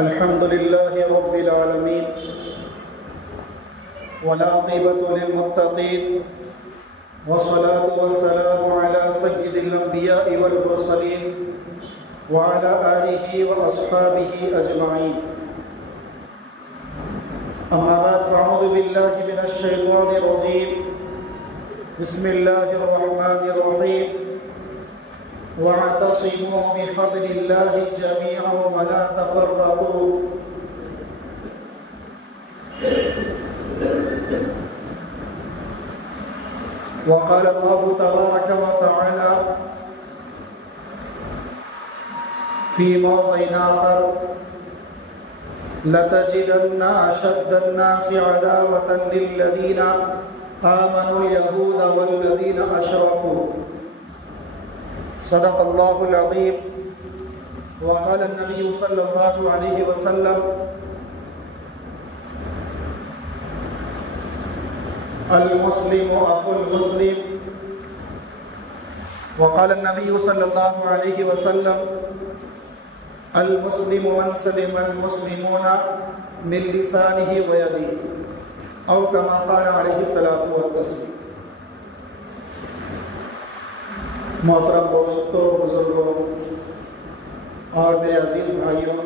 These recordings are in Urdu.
الحمد لله رب العالمين والعاقبة للمتقين والصلاة والسلام على سيد الأنبياء والمرسلين وعلى آله وأصحابه أجمعين. أما بعد فأعوذ بالله من الشيطان الرجيم. بسم الله الرحمن الرحيم. واعتصموا بحبل الله جميعا ولا تفرقوا. وقال الله تبارك وتعالى في موضع آخر: لتجدن أشد الناس عداوة للذين آمنوا اليهود والذين أشركوا. صدق الله العظيم. وقال النبي صلى الله عليه وسلم: المسلم أخو المسلم. وقال النبي صلى الله عليه وسلم: المسلم من سلم المسلمون من لسانه ويده، او كما قال علیہ الصلوۃ والتسلیم. محترم دوستوں، بزرگوں اور میرے عزیز بھائیوں،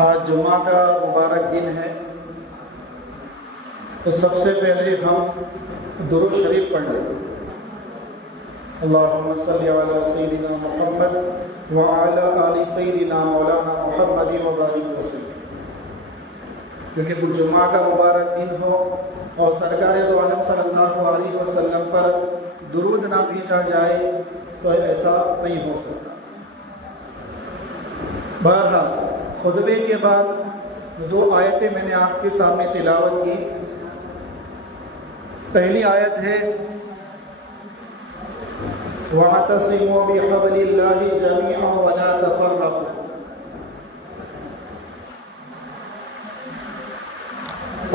آج جمعہ کا مبارک دن ہے، تو سب سے پہلے ہم درود شریف پڑھ لیں. اللہم صلی علی سیدنا محمد وعلی آل سیدنا مولانا محمد وبارک وسلم. کیونکہ جمعہ کا مبارک دن ہو اور سرکار دو عالم صلی اللہ علیہ وسلم پر درود نہ بھیجا جائے تو ایسا نہیں ہو سکتا. بہرحال خطبے کے بعد دو آیتیں میں نے آپ کے سامنے تلاوت کی. پہلی آیت ہے: وَاعْتَصِمُوا بِحَبْلِ اللَّهِ جَمِيعًا وَلَا تَفَرَّقُوا.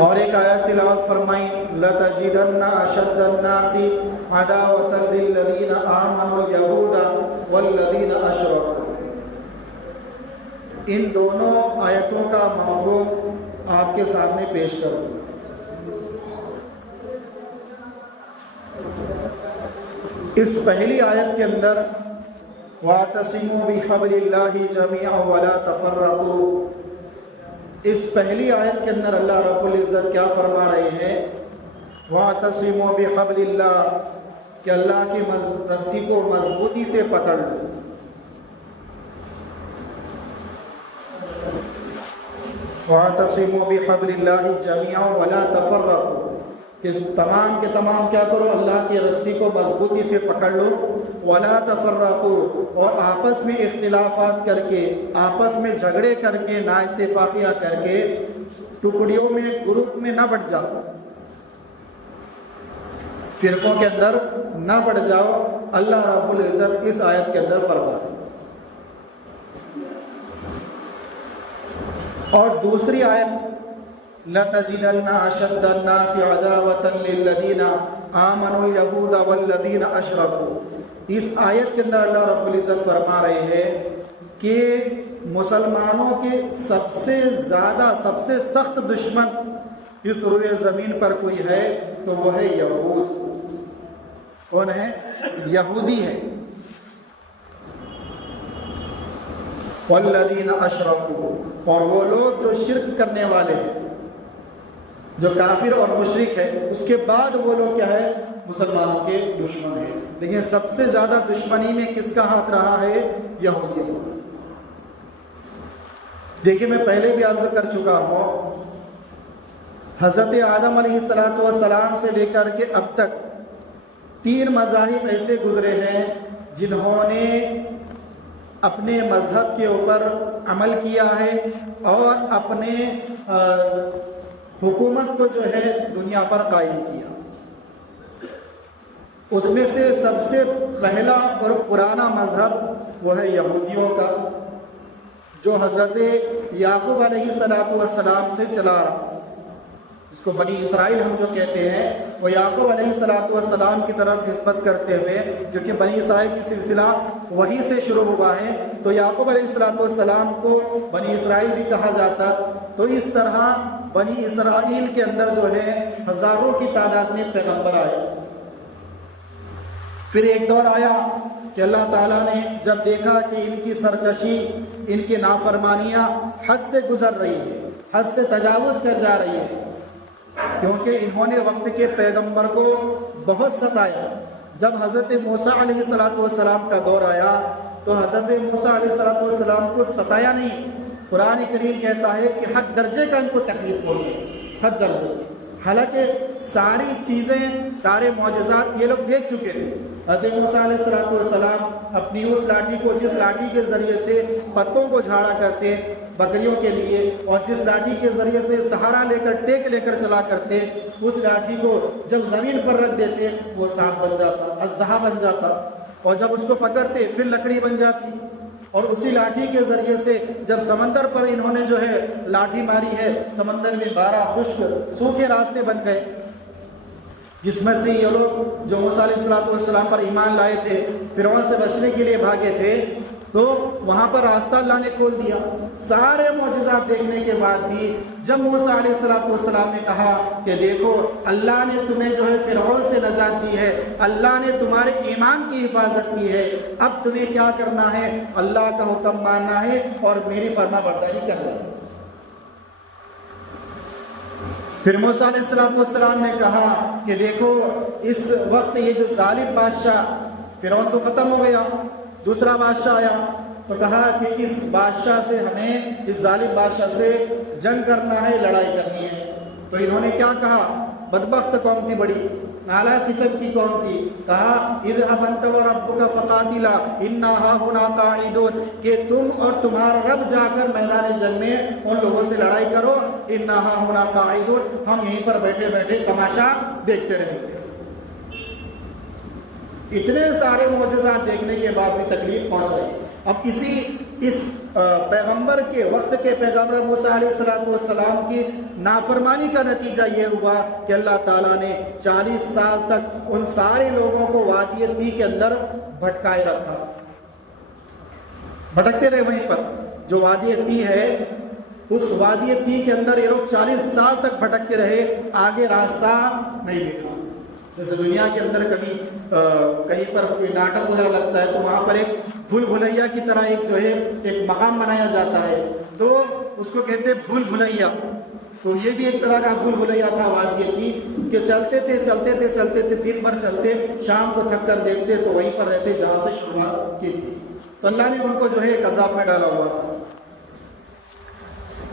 اور ایک آیت تلاوت فرمائی: لَتَجِدَنَّ أَشَدَّ النَّاسِ عَدَاوَةً لِلَّذِينَ آمَنُوا الْيَهُودَ وَالَّذِينَ أَشْرَكُوا. ان دونوں آیتوں کا مفہوم آپ کے سامنے پیش کروں. اس پہلی آیت کے اندر وَاعْتَصِمُوا بِحَبْلِ اللَّهِ جَمِيعًا وَلَا تَفَرَّقُوا، اس پہلی آیت کے اندر اللہ رب العزت کیا فرما رہے ہیں؟ وَاعْتَصِمُوا بِحَبْلِ اللَّهِ، کہ اللہ کی رسی کو مضبوطی سے پکڑ لو. وَاعْتَصِمُوا بِحَبْلِ اللَّهِ جَمِيعًا وَلَا تَفَرَّقُوا، کہ تمام کے تمام کیا کرو؟ اللہ کی رسی کو مضبوطی سے پکڑ لو. وَلَا تَفَرَّقُوا، اور آپس میں اختلافات کر کے، آپس میں جھگڑے کر کے، نا اتفاقیاں کر کے ٹکڑیوں میں، گروپ میں نہ بٹ جاؤ، فرقوں کے اندر نہ بٹ جاؤ. اللہ رب العزت اس آیت کے اندر فرما. اور دوسری آیت: لَتَجِدَنَّ أَشَدَّ النَّاسِ عَدَاوَةً لِلَّذِينَ آمَنُوا الْيَهُودَ وَالَّذِينَ أَشْرَكُوا. اس آیت کے اندر اللہ رب العزت فرما رہے ہیں کہ مسلمانوں کے سب سے زیادہ، سب سے سخت دشمن اس روئے زمین پر کوئی ہے تو وہ ہے یہود. کون ہے؟ یہودی ہے. وَالَّذِينَ أَشْرَكُوا، اور وہ لوگ جو شرک کرنے والے ہیں، جو کافر اور مشرک ہے، اس کے بعد وہ لوگ کیا ہے؟ مسلمانوں کے دشمن ہیں. لیکن سب سے زیادہ دشمنی میں کس کا ہاتھ رہا ہے؟ یہودیوں کا. دیکھیں، میں پہلے بھی عرض کر چکا ہوں، حضرت آدم علیہ السلام سے لے کر کے اب تک 3 مذاہب ایسے گزرے ہیں جنہوں نے اپنے مذہب کے اوپر عمل کیا ہے اور اپنے حکومت کو جو ہے دنیا پر قائم کیا. اس میں سے سب سے پہلا اور پرانا مذہب وہ ہے یہودیوں کا، جو حضرت یعقوب علیہ السلام سے چلا رہا. اس کو بنی اسرائیل ہم جو کہتے ہیں، وہ یعقوب علیہ السلام کی طرف نسبت کرتے ہوئے، کیونکہ بنی اسرائیل کی سلسلہ وہی سے شروع ہوا ہے، تو یعقوب علیہ السلام کو بنی اسرائیل بھی کہا جاتا۔ تو اس طرح بنی اسرائیل کے اندر جو ہے ہزاروں کی تعداد میں پیغمبر آئے۔ پھر ایک دور آیا کہ اللہ تعالیٰ نے جب دیکھا کہ ان کی سرکشی، ان کی نافرمانیاں حد سے گزر رہی ہے، حد سے تجاوز کر جا رہی ہے، کیونکہ انہوں نے وقت کے پیغمبر کو بہت ستایا۔ جب حضرت موسیٰ علیہ السلام کا دور آیا تو حضرت موسیٰ علیہ السلام کو ستایا نہیں، قرآن کریم کہتا ہے کہ حد درجے کا ان کو تکلیف پہنچی، حد درجے۔ حالانکہ ساری چیزیں، سارے معجزات یہ لوگ دیکھ چکے تھے۔ حضرت موسیٰ علیہ السلام اپنی اس لاٹھی کو، جس لاٹھی کے ذریعے سے پتوں کو جھاڑا کرتے بکریوں کے لیے، اور جس لاٹھی کے ذریعے سے سہارا لے کر، ٹیک لے کر چلا کرتے، اس لاٹھی کو جب زمین پر رکھ دیتے وہ سانپ بن جاتا، اژدہا بن جاتا، اور جب اس کو پکڑتے پھر لکڑی بن جاتی۔ اور اسی لاٹھی کے ذریعے سے جب سمندر پر انہوں نے جو ہے لاٹھی ماری ہے، سمندر میں 12 خشک سوکھے راستے بن گئے، جس میں سے یہ لوگ جو موسیٰ علیہ السلام پر ایمان لائے تھے، فرعون سے بچنے کے لیے بھاگے تھے، تو وہاں پر راستہ اللہ نے کھول دیا۔ سارے معجزات دیکھنے کے بعد بھی جب موسیٰ علیہ السلام نے کہا کہ دیکھو اللہ نے تمہیں جو ہے فرعون سے نجات دی ہے، اللہ نے تمہارے ایمان کی حفاظت کی ہے، اب تمہیں کیا کرنا ہے؟ اللہ کا حکم ماننا ہے اور میری فرما برداری کرنا ہے۔ پھر موسیٰ علیہ السلام نے کہا کہ دیکھو اس وقت یہ جو ظالم بادشاہ فرعون تو ختم ہو گیا، دوسرا بادشاہ آیا، تو کہا کہ اس بادشاہ سے ہمیں، اس ظالم بادشاہ سے جنگ کرنا ہے، لڑائی کرنی ہے۔ تو انہوں نے کیا کہا؟ بدبخت قوم تھی، بڑی اعلیٰ قسم کی قوم تھی، کہا اذهب انت وربك فقاتلا انا هاهنا قاعدون، کہ تم اور تمہارا رب جا کر میدان جنگ میں ان لوگوں سے لڑائی کرو، انا هاهنا قاعدون، ہم یہیں پر بیٹھے بیٹھے تماشا دیکھتے رہیں گے۔ اتنے سارے معجزات دیکھنے کے بعد بھی تکلیف پہنچائی۔ اب اس پیغمبر کے وقت کے پیغمبر موسیٰ علیہ السلام کی نافرمانی کا نتیجہ یہ ہوا کہ اللہ تعالیٰ نے 40 سال تک ان سارے لوگوں کو وادی طی کے اندر بھٹکائے رکھا، بھٹکتے رہے وہیں پر۔ جو وادی طی ہے، اس وادی طی کے اندر یہ لوگ 40 سال تک بھٹکتے رہے، آگے راستہ نہیں ملا۔ جیسے دنیا کے اندر کبھی کہیں پر کوئی ناٹک وغیرہ لگتا ہے تو وہاں پر ایک بھول بھلیا کی طرح ایک جو ہے ایک مقام بنایا جاتا ہے، تو اس کو کہتے ہیں بھول بھلیا۔ تو یہ بھی ایک طرح کا بھول بھلیا تھا وادی کی، کہ چلتے تھے دن بھر چلتے، شام کو تھک کر دیکھتے تو وہیں پر رہتے جہاں سے شروعات کی تھی۔ تو اللہ نے ان کو جو ہے ایک عذاب میں ڈالا ہوا تھا۔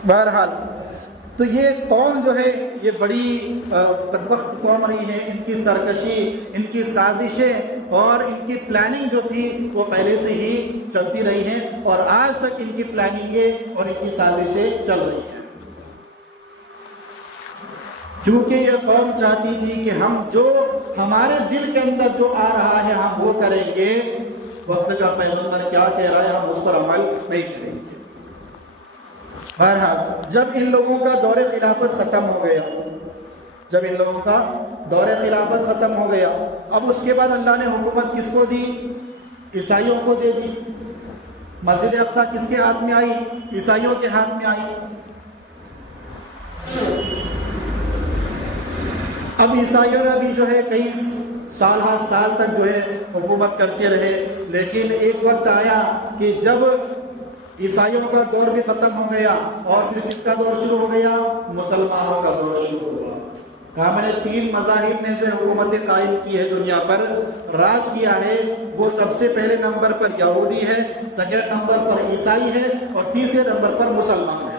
بہرحال تو یہ قوم جو ہے یہ بڑی بدبخت قوم رہی ہے، ان کی سرکشی، ان کی سازشیں اور ان کی پلاننگ جو تھی وہ پہلے سے ہی چلتی رہی ہیں، اور آج تک ان کی پلاننگیں اور ان کی سازشیں چل رہی ہیں، کیونکہ یہ قوم چاہتی تھی کہ ہم جو ہمارے دل کے اندر جو آ رہا ہے ہم وہ کریں گے، وقت کا پیغمبر کیا کہہ رہا ہے ہم اس پر عمل نہیں کریں گے۔ بہرحال جب ان لوگوں کا دور خلافت ختم ہو گیا، اب اس کے بعد اللہ نے حکومت کس کو دی؟ عیسائیوں کو دے دی۔ مسجد اقصی کس کے ہاتھ میں آئی؟ عیسائیوں کے ہاتھ میں آئی۔ اب عیسائیوں نے بھی جو ہے کئی سال تک جو ہے حکومت کرتے رہے، لیکن ایک وقت آیا کہ جب عیسائیوں کا دور بھی ختم ہو گیا اور پھر کس کا دور شروع ہو گیا؟ مسلمانوں کا دور شروع ہوا۔ کہا میں نے 3 مذاہب نے جو حکومتیں قائم کی ہے، دنیا پر راج کیا ہے، وہ سب سے پہلے نمبر پر یہودی ہے، سیکنڈ نمبر پر عیسائی ہے، اور تیسرے نمبر پر مسلمان ہے۔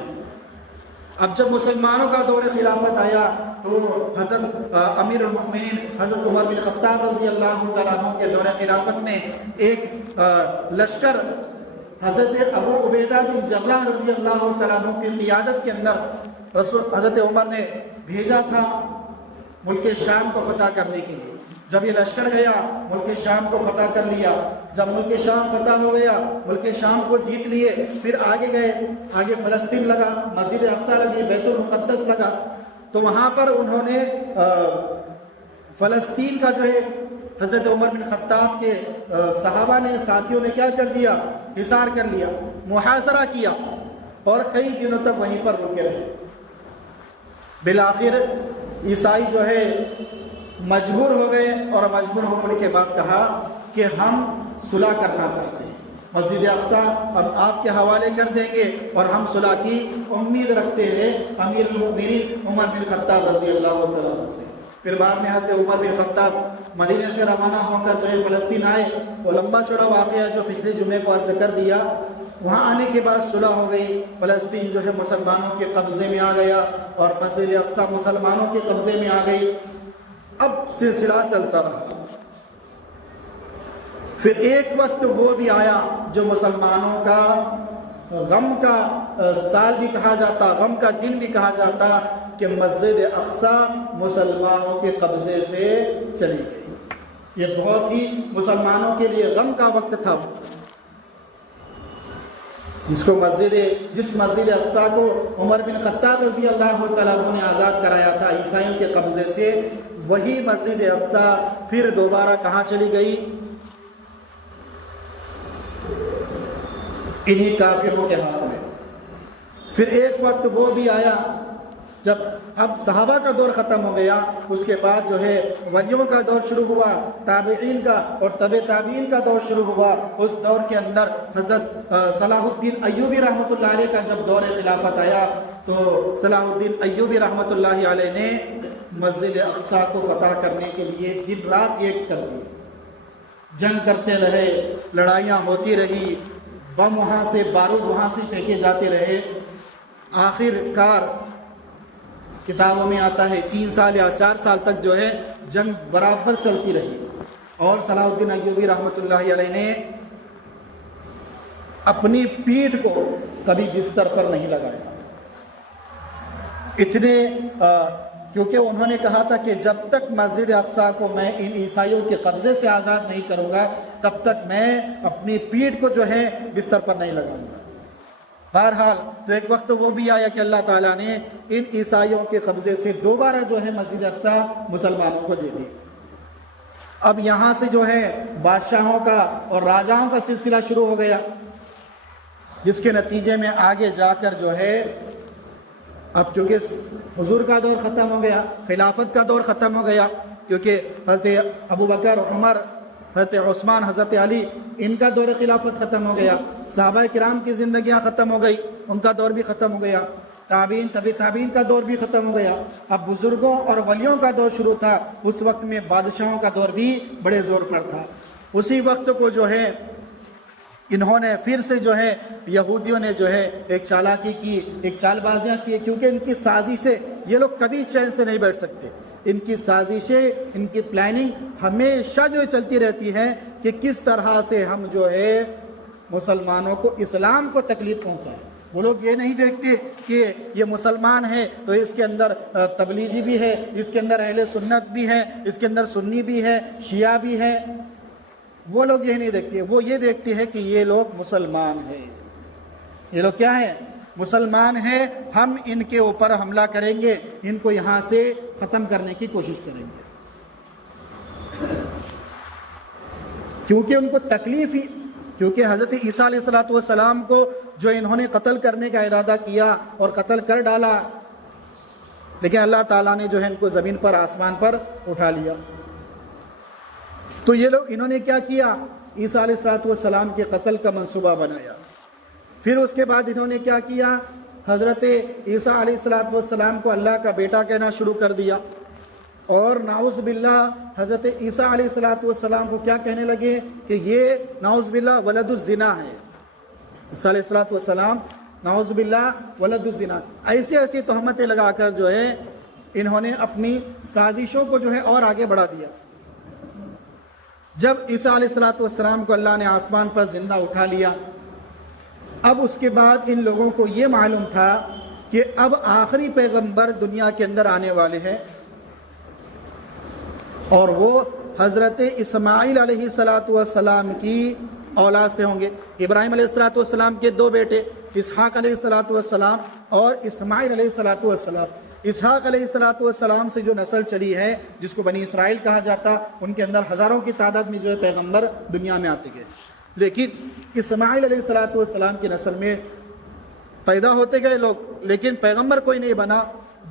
اب جب مسلمانوں کا دور خلافت آیا تو حضرت امیر المؤمنین حضرت عمر بن خطاب رضی اللہ تعالیٰ عنہ کے دور خلافت میں ایک لشکر حضرت ابو عبیدہ بن جراح رضی اللہ تعالیٰ عنہ کی قیادت کے اندر حضرت عمر نے بھیجا تھا ملک شام کو فتح کرنے کے لیے۔ جب یہ لشکر گیا ملک شام کو فتح کر لیا، جب ملک شام فتح ہو گیا، ملک شام کو جیت لیے، پھر آگے گئے، آگے فلسطین لگا، مسجد اقصی لگی، بیت المقدس لگا، تو وہاں پر انہوں نے فلسطین کا جو ہے حضرت عمر بن خطاب کے صحابہ نے ساتھیوں نے کیا کر دیا، حصار کر لیا، محاصرہ کیا اور کئی دنوں تک وہیں پر رکے رہے۔ بالآخر عیسائی جو ہے مجبور ہو گئے اور مجبور ہونے کے بعد کہا کہ ہم صلح کرنا چاہتے ہیں، مسجد اقصیٰ ہم آپ کے حوالے کر دیں گے اور ہم صلح کی امید رکھتے ہیں امیر المؤمنین عمر بن خطاب رضی اللہ تعالیٰ عنہ سے۔ پھر بعد میں حضرت عمر بن خطاب مدینے سے روانہ ہو کر جو ہے فلسطین آئے۔ وہ لمبا چوڑا واقعہ جو پچھلے جمعے کو عرض کر دیا، وہاں آنے کے بعد صلح ہو گئی، فلسطین جو ہے مسلمانوں کے قبضے میں آ گیا اور مسجد اقصیٰ مسلمانوں کے قبضے میں آ گئی۔ اب سلسلہ چلتا رہا۔ پھر ایک وقت وہ بھی آیا جو مسلمانوں کا غم کا سال بھی کہا جاتا، غم کا دن بھی کہا جاتا، کہ مسجد اقصیٰ مسلمانوں کے قبضے سے چلی گئی۔ یہ بہت ہی مسلمانوں کے لیے غم کا وقت تھا، جس مسجد اقصیٰ کو عمر بن خطاب رضی اللہ تعالیٰ عنہ نے آزاد کرایا تھا عیسائیوں کے قبضے سے، وہی مسجد اقصیٰ پھر دوبارہ کہاں چلی گئی؟ انہی کافروں کے ہاتھ میں۔ پھر ایک وقت وہ بھی آیا جب اب صحابہ کا دور ختم ہو گیا، اس کے بعد جو ہے ولیوں کا دور شروع ہوا، تابعین کا اور تبع تابعین کا دور شروع ہوا۔ اس دور کے اندر حضرت صلاح الدین ایوبی رحمۃ اللہ علیہ کا جب دور خلافت آیا تو صلاح الدین ایوبی رحمۃ اللہ علیہ نے مسجد اقصیٰ کو فتح کرنے کے لیے دن رات ایک کر دی، جنگ کرتے رہے، لڑائیاں ہوتی رہی، بم وہاں سے، بارود وہاں سے پھینکے جاتے رہے۔ آخر کار کتابوں میں آتا ہے 3 سال یا 4 سال تک جو ہے جنگ برابر چلتی رہی، اور صلاح الدین ایوبی رحمۃ اللہ علیہ نے اپنی پیٹھ کو کبھی بستر پر نہیں لگایا، کیونکہ انہوں نے کہا تھا کہ جب تک مسجد اقصیٰ کو میں ان عیسائیوں کے قبضے سے آزاد نہیں کروں گا تب تک میں اپنی پیٹھ کو جو ہے بستر پر نہیں لگاؤں گا۔ بہرحال تو ایک وقت وہ بھی آیا کہ اللہ تعالیٰ نے ان عیسائیوں کے قبضے سے دوبارہ جو ہے مسجد اقصیٰ مسلمانوں کو دے دی۔ اب یہاں سے جو ہے بادشاہوں کا اور راجاؤں کا سلسلہ شروع ہو گیا، جس کے نتیجے میں آگے جا کر جو ہے اب کیونکہ حضور کا دور ختم ہو گیا، خلافت کا دور ختم ہو گیا، کیونکہ حضرت ابوبکر، عمر، حضرت عثمان، حضرت علی، ان کا دور خلافت ختم ہو گیا، صحابہ کرام کی زندگیاں ختم ہو گئی، ان کا دور بھی ختم ہو گیا، تابعین، تبع تابعین کا دور بھی ختم ہو گیا۔ اب بزرگوں اور ولیوں کا دور شروع تھا۔ اس وقت میں بادشاہوں کا دور بھی بڑے زور پر تھا۔ اسی وقت کو جو ہے انہوں نے پھر سے جو ہے یہودیوں نے جو ہے ایک چالاکی کی، ایک چال بازیاں کی، کیونکہ ان کی سازشیں، یہ لوگ کبھی چین سے نہیں بیٹھ سکتے، ان کی سازشیں، ان کی پلاننگ ہمیشہ جو چلتی رہتی ہے کہ کس طرح سے ہم جو ہے مسلمانوں کو، اسلام کو تکلیف پہنچائیں۔ وہ لوگ یہ نہیں دیکھتے کہ یہ مسلمان ہے تو اس کے اندر تبلیغی بھی ہے، اس کے اندر اہل سنت بھی ہے، اس کے اندر سنی بھی ہے، شیعہ بھی ہے، وہ لوگ یہ نہیں دیکھتے، وہ یہ دیکھتے ہیں کہ یہ لوگ مسلمان ہیں، یہ لوگ کیا ہیں؟ مسلمان ہیں، ہم ان کے اوپر حملہ کریں گے، ان کو یہاں سے ختم کرنے کی کوشش کریں گے، کیونکہ ان کو تکلیف ہی، کیونکہ حضرت عیسیٰ علیہ السلام کو جو انہوں نے قتل کرنے کا ارادہ کیا اور قتل کر ڈالا، لیکن اللہ تعالیٰ نے جو ہے ان کو زمین پر، آسمان پر اٹھا لیا۔ تو یہ لوگ، انہوں نے کیا کیا؟ عیسیٰ علیہ السلام کے قتل کا منصوبہ بنایا۔ پھر اس کے بعد انہوں نے کیا کیا؟ حضرت عیسیٰ علیہ السلام کو اللہ کا بیٹا کہنا شروع کر دیا، اور نعوذ باللہ حضرت عیسیٰ علیہ السلام کو کیا کہنے لگے کہ یہ نعوذ باللہ ولد الزنا ہے۔ عیسیٰ علیہ السلام نعوذ باللہ ولد الزنا، ایسی تہمتیں لگا کر جو ہے انہوں نے اپنی سازشوں کو جو ہے اور آگے بڑھا دیا۔ جب عیسیٰ علیہ السلام کو اللہ نے آسمان پر زندہ اٹھا لیا، اب اس کے بعد ان لوگوں کو یہ معلوم تھا کہ اب آخری پیغمبر دنیا کے اندر آنے والے ہیں، اور وہ حضرت اسماعیل علیہ السلام کی اولاد سے ہوں گے۔ ابراہیم علیہ السلام کے 2 بیٹے، اسحاق علیہ السلام اور اسماعیل علیہ السلام، اسحاق علیہ السلام سے جو نسل چلی ہے جس کو بنی اسرائیل کہا جاتا، ان کے اندر ہزاروں کی تعداد میں جو ہے پیغمبر دنیا میں آتے گئے، لیکن اسماعیل علیہ السلام کی نسل میں پیدا ہوتے گئے لوگ، لیکن پیغمبر کوئی نہیں بنا۔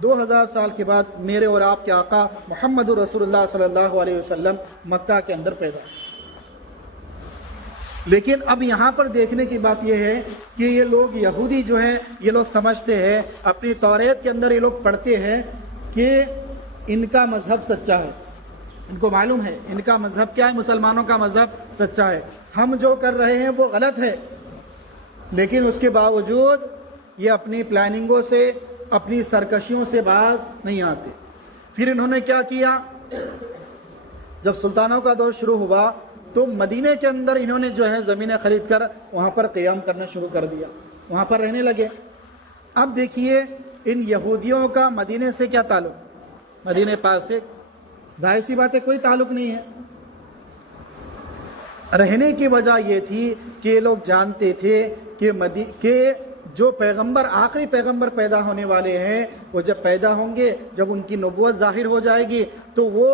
2000 سال کے بعد میرے اور آپ کے آقا محمد رسول اللہ صلی اللہ علیہ وسلم مکہ کے اندر پیدا۔ لیکن اب یہاں پر دیکھنے کی بات یہ ہے کہ یہ لوگ یہودی جو ہیں، یہ لوگ سمجھتے ہیں، اپنی توریت کے اندر یہ لوگ پڑھتے ہیں کہ ان کا مذہب سچا ہے، ان کو معلوم ہے ان کا مذہب کیا ہے، مسلمانوں کا مذہب سچا ہے، ہم جو کر رہے ہیں وہ غلط ہے، لیکن اس کے باوجود یہ اپنی پلاننگوں سے، اپنی سرکشیوں سے باز نہیں آتے۔ پھر انہوں نے کیا کیا، جب سلطانوں کا دور شروع ہوا تو مدینے کے اندر انہوں نے جو ہے زمینیں خرید کر وہاں پر قیام کرنا شروع کر دیا، وہاں پر رہنے لگے۔ اب دیکھیے ان یہودیوں کا مدینے سے کیا تعلق، مدینے پاک سے ظاہر سی بات ہے کوئی تعلق نہیں ہے۔ رہنے کی وجہ یہ تھی کہ یہ لوگ جانتے تھے کہ جو پیغمبر، آخری پیغمبر پیدا ہونے والے ہیں، وہ جب پیدا ہوں گے، جب ان کی نبوت ظاہر ہو جائے گی تو وہ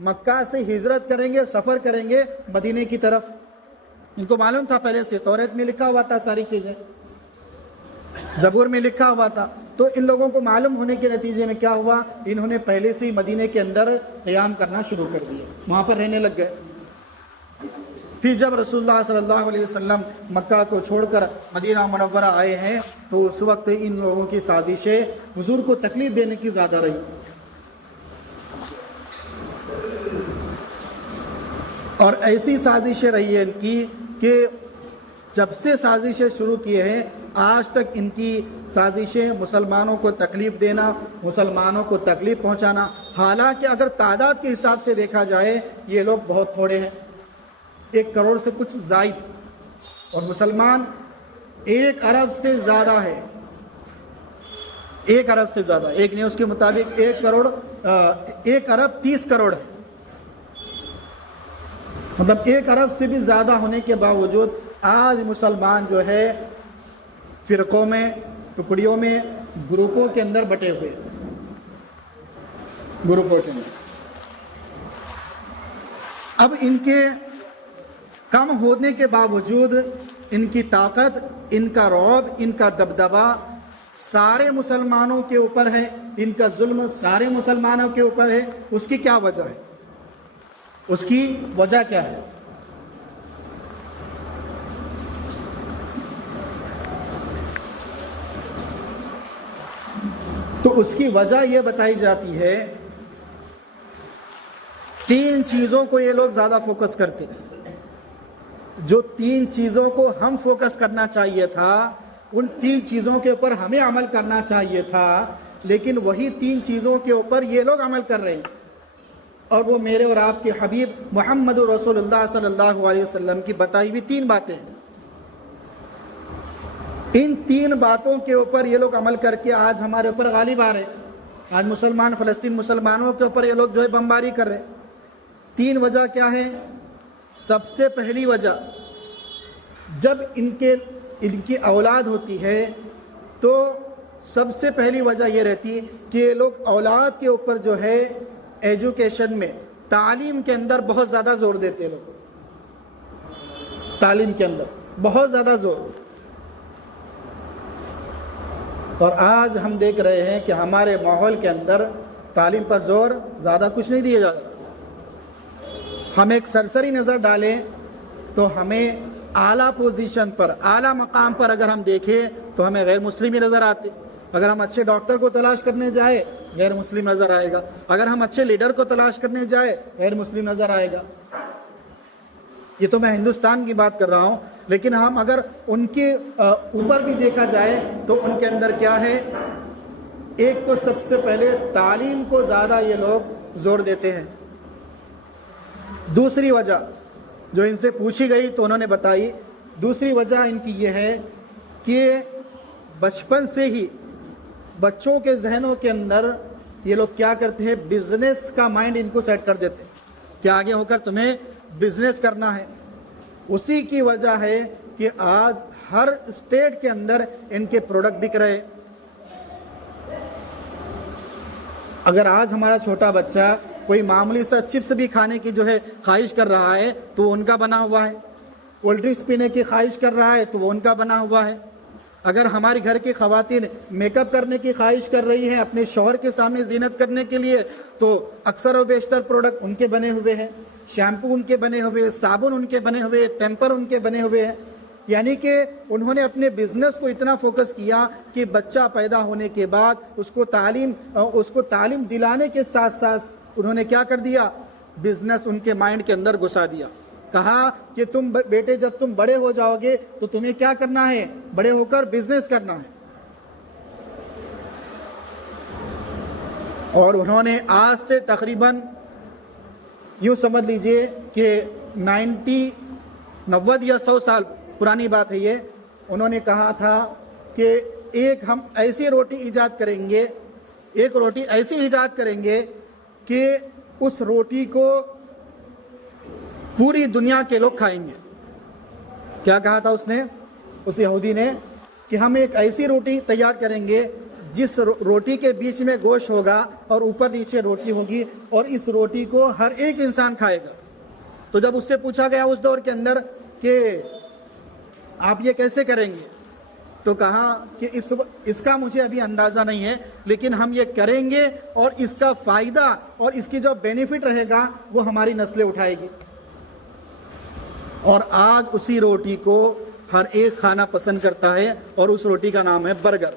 مکہ سے ہجرت کریں گے، سفر کریں گے مدینے کی طرف۔ ان کو معلوم تھا پہلے سے، توریت میں لکھا ہوا تھا ساری چیزیں، زبور میں لکھا ہوا تھا، تو ان لوگوں کو معلوم ہونے کے نتیجے میں کیا ہوا، انہوں نے پہلے سے ہی مدینے کے اندر قیام کرنا شروع کر دیا، وہاں پر رہنے لگ گئے۔ پھر جب رسول اللہ صلی اللہ علیہ وسلم مکہ کو چھوڑ کر مدینہ منورہ آئے ہیں تو اس وقت ان لوگوں کی سازشیں حضور کو تکلیف دینے کی زیادہ رہی، اور ایسی سازشیں رہی ہیں ان کی کہ جب سے سازشیں شروع کیے ہیں آج تک ان کی سازشیں مسلمانوں کو تکلیف دینا، مسلمانوں کو تکلیف پہنچانا، حالانکہ اگر تعداد کے حساب سے دیکھا جائے یہ لوگ بہت تھوڑے ہیں، 1 کروڑ سے کچھ زائد، اور مسلمان 1 ارب سے زیادہ ہے، 1 ارب سے زیادہ، ایک نیوز کے مطابق 1 ارب 30 کروڑ ہے، مطلب 1 ارب سے بھی زیادہ ہونے کے باوجود آج مسلمان جو ہے فرقوں میں، ٹکڑیوں میں، گروپوں کے اندر بٹے ہوئے، گروپوں کے اندر۔ اب ان کے کم ہونے کے باوجود ان کی طاقت، ان کا رعب، ان کا دبدبا سارے مسلمانوں کے اوپر ہے، ان کا ظلم سارے مسلمانوں کے اوپر ہے۔ اس کی کیا وجہ ہے؟ اس کی وجہ کیا ہے؟ تو اس کی وجہ یہ بتائی جاتی ہے، 3 چیزوں کو یہ لوگ زیادہ فوکس کرتے ہیں۔ جو 3 چیزوں کو ہم فوکس کرنا چاہیے تھا، ان 3 چیزوں کے اوپر ہمیں عمل کرنا چاہیے تھا، لیکن وہی 3 چیزوں کے اوپر یہ لوگ عمل کر رہے ہیں، اور وہ میرے اور آپ کے حبیب محمد رسول اللہ صلی اللہ علیہ وسلم کی بتائی ہوئی 3 باتیں ہیں۔ ان 3 باتوں کے اوپر یہ لوگ عمل کر کے آج ہمارے اوپر غالب آ رہے ہیں۔ آج مسلمان، فلسطین مسلمانوں کے اوپر یہ لوگ جو ہے بمباری کر رہے ہیں۔ 3 وجہ کیا ہے؟ سب سے پہلی وجہ، جب ان کی اولاد ہوتی ہے تو سب سے پہلی وجہ یہ رہتی کہ یہ لوگ اولاد کے اوپر جو ہے ایجوکیشن میں، تعلیم کے اندر بہت زیادہ زور دیتے ہیں، لوگ تعلیم کے اندر بہت زیادہ زور۔ اور آج ہم دیکھ رہے ہیں کہ ہمارے ماحول کے اندر تعلیم پر زور زیادہ کچھ نہیں دیا جاتا۔ ہم ایک سرسری نظر ڈالیں تو ہمیں اعلیٰ پوزیشن پر، اعلیٰ مقام پر اگر ہم دیکھیں تو ہمیں غیر مسلم ہی نظر آتے۔ اگر ہم اچھے ڈاکٹر کو تلاش کرنے جائے غیر مسلم نظر آئے گا، اگر ہم اچھے لیڈر کو تلاش کرنے جائے غیر مسلم نظر آئے گا۔ یہ تو میں ہندوستان کی بات کر رہا ہوں، لیکن ہم اگر ان کے اوپر بھی دیکھا جائے تو ان کے اندر کیا ہے؟ ایک تو سب سے پہلے تعلیم کو زیادہ یہ لوگ زور دیتے ہیں۔ دوسری وجہ جو ان سے پوچھی گئی تو انہوں نے بتائی، دوسری وجہ ان کی یہ ہے کہ بچپن سے ہی بچوں کے ذہنوں کے اندر یہ لوگ کیا کرتے ہیں؟ بزنس کا مائنڈ ان کو سیٹ کر دیتے ہیں کہ آگے ہو کر تمہیں بزنس کرنا ہے۔ اسی کی وجہ ہے کہ آج ہر اسٹیٹ کے اندر ان کے پروڈکٹ بک رہے۔ اگر آج ہمارا چھوٹا بچہ کوئی معمولی سا چپس بھی کھانے کی جو ہے خواہش کر رہا ہے تو وہ ان کا بنا ہوا ہے، کولڈ ڈرنکس پینے کی خواہش کر رہا ہے تو وہ ان کا بنا ہوا ہے۔ اگر ہماری گھر کی خواتین میک اپ کرنے کی خواہش کر رہی ہیں اپنے شوہر کے سامنے زینت کرنے کے لیے تو اکثر و بیشتر پروڈکٹ ان کے بنے ہوئے ہیں، شیمپو ان کے بنے ہوئے، صابن ان کے بنے ہوئے، پیمپر ان کے بنے ہوئے ہیں۔ یعنی کہ انہوں نے اپنے بزنس کو اتنا فوکس کیا کہ بچہ پیدا ہونے کے بعد اس کو تعلیم دلانے کے ساتھ ساتھ انہوں نے کیا کر دیا، بزنس ان کے مائنڈ کے اندر گھسا دیا۔ کہا کہ تم بیٹے جب تم بڑے ہو جاؤ گے تو تمہیں کیا کرنا ہے، بڑے ہو کر بزنس کرنا ہے۔ اور انہوں نے آج سے تقریباً یوں سمجھ لیجئے کہ 90 یا 100 سال پرانی بات ہے یہ، انہوں نے کہا تھا کہ ہم ایسی روٹی ایجاد کریں گے، ایک روٹی ایسی ایجاد کریں گے کہ اس روٹی کو پوری دنیا کے لوگ کھائیں گے۔ کیا کہا تھا اس یہودی نے کہ ہم ایک ایسی روٹی تیار کریں گے جس روٹی کے بیچ میں گوشت ہوگا اور اوپر نیچے روٹی ہوگی، اور اس روٹی کو ہر ایک انسان کھائے گا۔ تو جب اس سے پوچھا گیا اس دور کے اندر کہ آپ یہ کیسے کریں گے، تو کہا کہ اس کا مجھے ابھی اندازہ نہیں ہے، لیکن ہم یہ کریں گے اور اس کا فائدہ اور اس کی جو بینیفٹ رہے گا وہ ہماری نسلیں اٹھائے گی۔ اور آج اسی روٹی کو ہر ایک کھانا پسند کرتا ہے، اور اس روٹی کا نام ہے برگر۔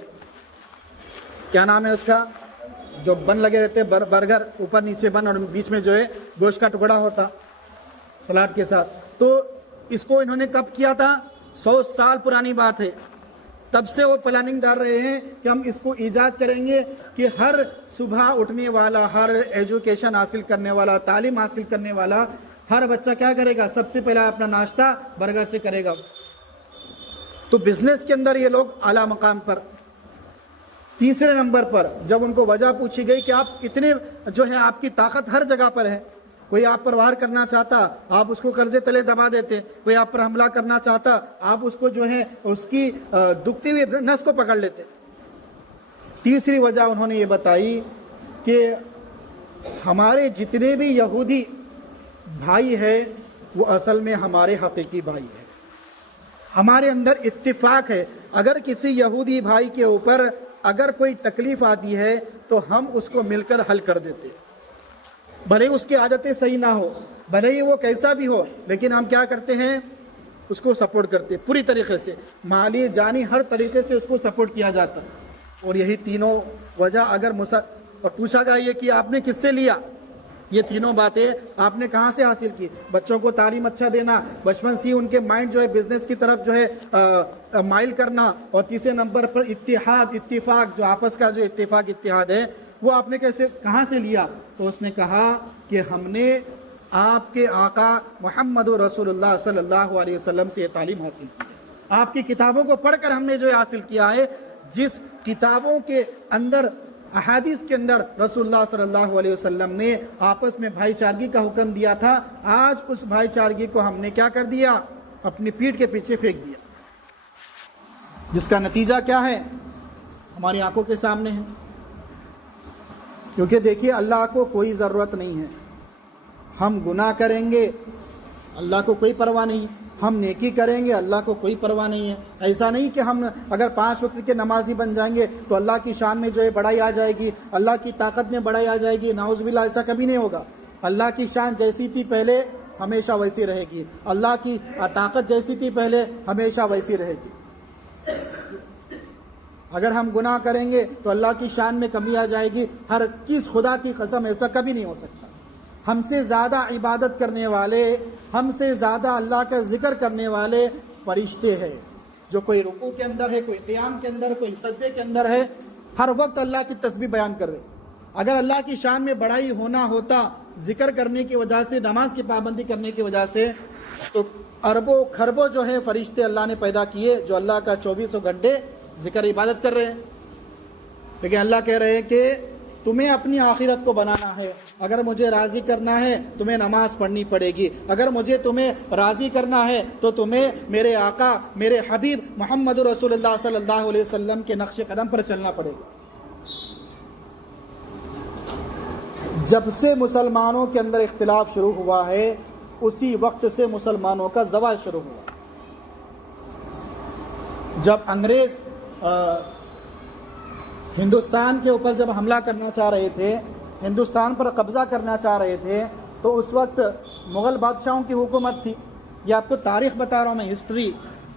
کیا نام ہے اس کا؟ جو بن لگے رہتے برگر، اوپر نیچے بن اور بیچ میں جو ہے گوشت کا ٹکڑا ہوتا سلاد کے ساتھ۔ تو اس کو انہوں نے کب کیا تھا؟ 100 سال پرانی بات ہے۔ تب سے وہ پلاننگ ڈال رہے ہیں کہ ہم اس کو ایجاد کریں گے کہ ہر صبح اٹھنے والا، ہر ایجوکیشن حاصل کرنے والا، تعلیم حاصل کرنے والا ہر بچہ کیا کرے گا، سب سے پہلا اپنا ناشتہ برگر سے کرے گا۔ تو بزنس کے اندر یہ لوگ اعلیٰ مقام پر۔ تیسرے نمبر پر جب ان کو وجہ پوچھی گئی کہ آپ اتنے جو ہے آپ کی طاقت ہر جگہ پر ہے، کوئی آپ پر وار کرنا چاہتا آپ اس کو قرضے تلے دبا دیتے، کوئی آپ پر حملہ کرنا چاہتا آپ اس کو جو ہے اس کی دکھتی ہوئی نس کو پکڑ لیتے۔ تیسری وجہ انہوں نے یہ بتائی کہ ہمارے جتنے بھی یہودی بھائی ہے وہ اصل میں ہمارے حقیقی بھائی ہے، ہمارے اندر اتفاق ہے۔ اگر کسی یہودی بھائی کے اوپر اگر کوئی تکلیف آتی ہے تو ہم اس کو مل کر حل کر دیتے، بھلے اس کی عادتیں صحیح نہ ہو، بھلے ہی وہ کیسا بھی ہو، لیکن ہم کیا کرتے ہیں، اس کو سپورٹ کرتے پوری طریقے سے، مالی جانی ہر طریقے سے اس کو سپورٹ کیا جاتا۔ اور یہی تینوں وجہ اگر اور پوچھا گیا یہ کہ آپ نے کس سے لیا، یہ تینوں باتیں آپ نے کہاں سے حاصل کی؟ بچوں کو تعلیم اچھا دینا، بچپن سے ان کے مائنڈ جو ہے بزنس کی طرف جو ہے مائل کرنا، اور تیسرے نمبر پر اتحاد، اتفاق، جو آپس کا جو اتحاد ہے وہ آپ نے کہاں سے لیا؟ تو اس نے کہا کہ ہم نے آپ کے آقا محمد رسول اللہ صلی اللہ علیہ وسلم سے یہ تعلیم حاصل کی، آپ کی کتابوں کو پڑھ کر ہم نے جو حاصل کیا ہے۔ جس کتابوں کے اندر، احادیث کے اندر رسول اللہ صلی اللہ علیہ وسلم نے آپس میں بھائی چارگی کا حکم دیا تھا، آج اس بھائی چارگی کو ہم نے کیا کر دیا، اپنی پیٹھ کے پیچھے پھینک دیا، جس کا نتیجہ کیا ہے ہماری آنکھوں کے سامنے ہے۔ کیونکہ دیکھیے اللہ کو کوئی ضرورت نہیں ہے، ہم گناہ کریں گے اللہ کو کوئی پرواہ نہیں، ہم نیکی کریں گے اللہ کو کوئی پرواہ نہیں ہے۔ ایسا نہیں کہ ہم اگر 5 وقت کے نمازی بن جائیں گے تو اللہ کی شان میں جو ہے بڑائی آ جائے گی، اللہ کی طاقت میں بڑائی آ جائے گی، نعوذ باللہ، ایسا کبھی نہیں ہوگا۔ اللہ کی شان جیسی تھی پہلے ہمیشہ ویسی رہے گی، اللہ کی طاقت جیسی تھی پہلے ہمیشہ ویسی رہے گی۔ اگر ہم گناہ کریں گے تو اللہ کی شان میں کمی آ جائے گی، ہر کس خدا کی قسم ایسا کبھی نہیں ہو سکتا۔ ہم سے زیادہ عبادت کرنے والے، ہم سے زیادہ اللہ کا ذکر کرنے والے فرشتے ہیں، جو کوئی رکوع کے اندر ہے، کوئی قیام کے اندر، کوئی سجدے کے اندر ہے، ہر وقت اللہ کی تسبیح بیان کر رہے۔ اگر اللہ کی شان میں بڑائی ہونا ہوتا ذکر کرنے کی وجہ سے، نماز کی پابندی کرنے کی وجہ سے، تو اربوں کھربوں جو ہے فرشتے اللہ نے پیدا کیے جو اللہ کا 24 گھنٹے ذکر عبادت کر رہے ہیں۔ لیکن اللہ کہہ رہے ہیں کہ تمہیں اپنی آخرت کو بنانا ہے، اگر مجھے راضی کرنا ہے تمہیں نماز پڑھنی پڑے گی، اگر مجھے تمہیں راضی کرنا ہے تو تمہیں میرے آقا، میرے حبیب محمد رسول اللہ صلی اللہ علیہ وسلم کے نقش قدم پر چلنا پڑے گا۔ جب سے مسلمانوں کے اندر اختلاف شروع ہوا ہے اسی وقت سے مسلمانوں کا زوال شروع ہوا۔ جب انگریز ہندوستان کے اوپر جب حملہ کرنا چاہ رہے تھے، ہندوستان پر قبضہ کرنا چاہ رہے تھے، تو اس وقت مغل بادشاہوں کی حکومت تھی۔ یہ آپ کو تاریخ بتا رہا ہوں میں، ہسٹری،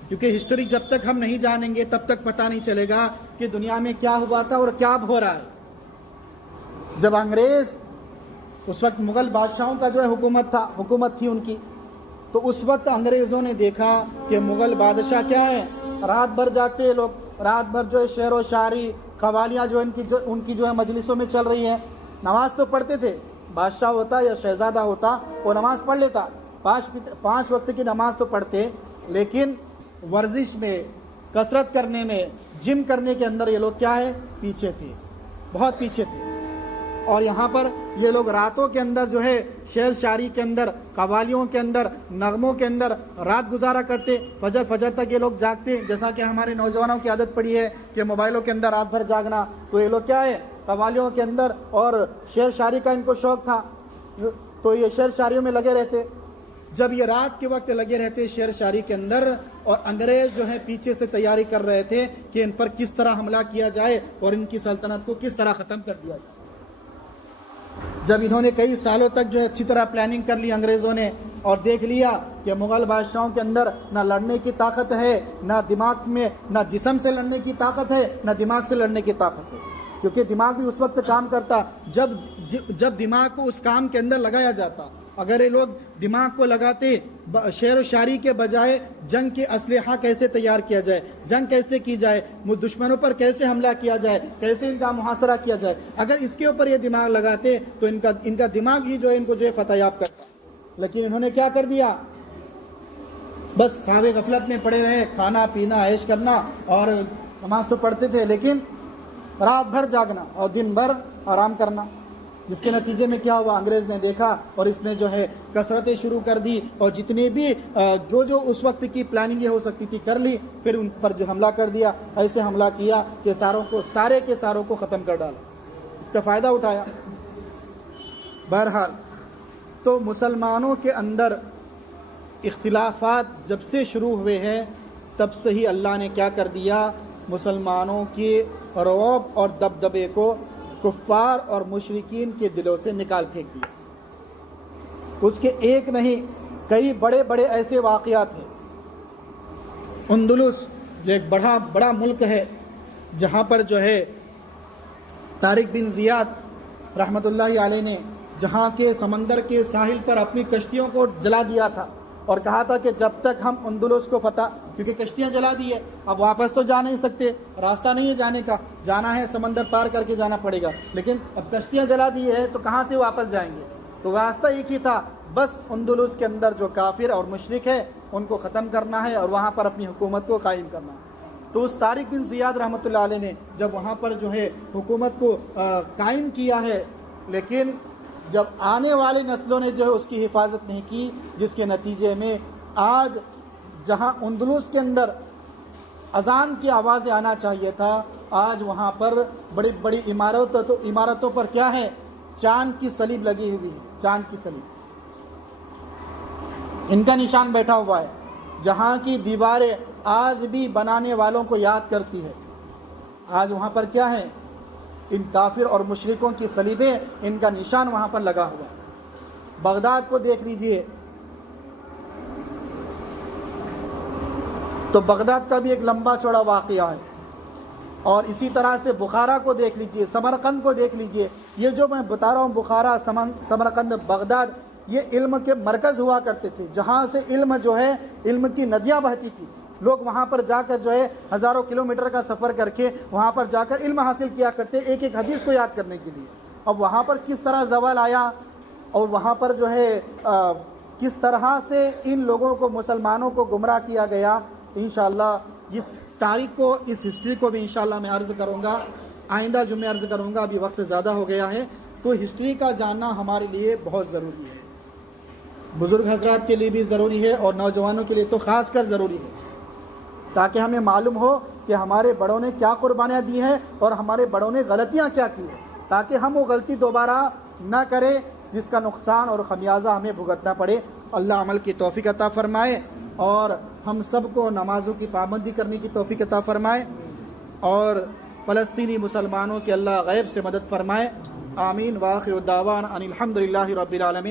کیونکہ ہسٹری جب تک ہم نہیں جانیں گے تب تک پتہ نہیں چلے گا کہ دنیا میں کیا ہوا تھا اور کیا اب ہو رہا ہے۔ جب انگریز، اس وقت مغل بادشاہوں کا جو ہے حکومت تھی ان کی، تو اس وقت انگریزوں نے دیکھا کہ مغل بادشاہ کیا ہے، رات بھر جاتے لوگ، رات بھر جو ہے شعر و شاعری، قوالیاں جو ان کی جو ہے مجلسوں میں چل رہی ہیں۔ نماز تو پڑھتے تھے، بادشاہ ہوتا یا شہزادہ ہوتا وہ نماز پڑھ لیتا، 5 وقت کی نماز تو پڑھتے، لیکن ورزش میں، کثرت کرنے میں، جم کرنے کے اندر یہ لوگ کیا ہے، پیچھے تھے، بہت پیچھے تھے۔ اور یہاں پر یہ لوگ راتوں کے اندر جو ہے شعر شاعری کے اندر، قوالیوں کے اندر، نغموں کے اندر رات گزارا کرتے، فجر تک یہ لوگ جاگتے، جیسا کہ ہمارے نوجوانوں کی عادت پڑی ہے کہ موبائلوں کے اندر رات بھر جاگنا، تو یہ لوگ کیا ہے، قوالیوں کے اندر اور شعر شاعری کا ان کو شوق تھا، تو یہ شعر شاعریوں میں لگے رہتے۔ جب یہ رات کے وقت لگے رہتے شعر شاعری کے اندر، اور انگریز جو ہے پیچھے سے تیاری کر رہے تھے کہ ان پر کس طرح حملہ کیا جائے اور ان کی سلطنت کو کس طرح ختم کر دیا جائے۔ جب انہوں نے کئی سالوں تک جو ہے اچھی طرح پلاننگ کر لی انگریزوں نے، اور دیکھ لیا کہ مغل بادشاہوں کے اندر نہ لڑنے کی طاقت ہے، نہ دماغ میں، نہ جسم سے لڑنے کی طاقت ہے، نہ دماغ سے لڑنے کی طاقت ہے، کیونکہ دماغ بھی اس وقت کام کرتا جب دماغ کو اس کام کے اندر لگایا جاتا۔ اگر یہ لوگ دماغ کو لگاتے شعر و شاعری کے بجائے جنگ کے اسلحہ کیسے تیار کیا جائے، جنگ کیسے کی جائے، دشمنوں پر کیسے حملہ کیا جائے، کیسے ان کا محاصرہ کیا جائے، اگر اس کے اوپر یہ دماغ لگاتے تو ان کا دماغ ہی جو ہے ان کو جو ہے فتح یاب کرتا۔ لیکن انہوں نے کیا کر دیا، بس خواب غفلت میں پڑے رہے، کھانا پینا عیش کرنا، اور نماز تو پڑھتے تھے لیکن رات بھر جاگنا اور دن بھر آرام کرنا، جس کے نتیجے میں کیا ہوا، انگریز نے دیکھا اور اس نے جو ہے کثرتیں شروع کر دی، اور جتنے بھی جو اس وقت کی پلاننگیں ہو سکتی تھی کر لی، پھر ان پر جو حملہ کر دیا، ایسے حملہ کیا کہ سارے کے ساروں کو ختم کر ڈالا، اس کا فائدہ اٹھایا۔ بہرحال تو مسلمانوں کے اندر اختلافات جب سے شروع ہوئے ہیں تب سے ہی اللہ نے کیا کر دیا، مسلمانوں کے رعب اور دبدبے کو کفار اور مشرکین کے دلوں سے نکال پھینک دیا۔ اس کے ایک نہیں کئی بڑے بڑے ایسے واقعات ہیں۔ اندلس جو ایک بڑا ملک ہے، جہاں پر جو ہے طارق بن زیاد رحمۃ اللہ علیہ نے جہاں کے سمندر کے ساحل پر اپنی کشتیوں کو جلا دیا تھا، اور کہا تھا کہ جب تک ہم اندلس کو فتح، کیونکہ کشتیاں جلا دی ہے، اب واپس تو جا نہیں سکتے، راستہ نہیں ہے جانے کا، جانا ہے سمندر پار کر کے جانا پڑے گا، لیکن اب کشتیاں جلا دی ہے تو کہاں سے واپس جائیں گے، تو راستہ ایک ہی تھا، بس اندلس کے اندر جو کافر اور مشرک ہے ان کو ختم کرنا ہے اور وہاں پر اپنی حکومت کو قائم کرنا ہے۔ تو اس طارق بن زیاد رحمۃ اللہ علیہ نے جب وہاں پر جو ہے حکومت کو قائم کیا ہے، لیکن جب آنے والی نسلوں نے جو ہے اس کی حفاظت نہیں کی، جس کے نتیجے میں آج جہاں اندلس کے اندر اذان کی آوازیں آنا چاہیے تھا، آج وہاں پر بڑی بڑی عمارتوں پر کیا ہے، چاند کی صلیب لگی ہوئی ہے، چاند کی صلیب، ان کا نشان بیٹھا ہوا ہے، جہاں کی دیواریں آج بھی بنانے والوں کو یاد کرتی ہے۔ آج وہاں پر کیا ہے، ان کافر اور مشرکوں کی صلیبیں، ان کا نشان وہاں پر لگا ہوا ہے۔ بغداد کو دیکھ لیجئے، تو بغداد کا بھی ایک لمبا چوڑا واقعہ ہے، اور اسی طرح سے بخارا کو دیکھ لیجئے، سمرقند کو دیکھ لیجئے۔ یہ جو میں بتا رہا ہوں، بخارا، سمرقند، بغداد، یہ علم کے مرکز ہوا کرتے تھے، جہاں سے علم جو ہے، علم کی ندیاں بہتی تھی، لوگ وہاں پر جا کر جو ہے ہزاروں کلومیٹر کا سفر کر کے وہاں پر جا کر علم حاصل کیا کرتے، ایک ایک حدیث کو یاد کرنے کے لیے۔ اب وہاں پر کس طرح زوال آیا، اور وہاں پر جو ہے کس طرح سے ان لوگوں کو، مسلمانوں کو گمراہ کیا گیا، انشاءاللہ اس تاریخ کو، اس ہسٹری کو بھی انشاءاللہ میں عرض کروں گا، آئندہ جمعہ عرض کروں گا، ابھی وقت زیادہ ہو گیا ہے۔ تو ہسٹری کا جاننا ہمارے لیے بہت ضروری ہے، بزرگ حضرات کے لیے بھی ضروری ہے، اور نوجوانوں کے لیے تو خاص کر ضروری ہے، تاکہ ہمیں معلوم ہو کہ ہمارے بڑوں نے کیا قربانیاں دی ہیں اور ہمارے بڑوں نے غلطیاں کیا کی ہیں، تاکہ ہم وہ غلطی دوبارہ نہ کرے جس کا نقصان اور خمیازہ ہمیں بھگتنا پڑے۔ اللہ عمل کی توفیق عطا فرمائے اور ہم سب کو نمازوں کی پابندی کرنے کی توفیق عطا فرمائے اور فلسطینی مسلمانوں کی اللہ غیب سے مدد فرمائے۔ آمین۔ وآخر دعوانا ان الحمد للہ رب العالمین۔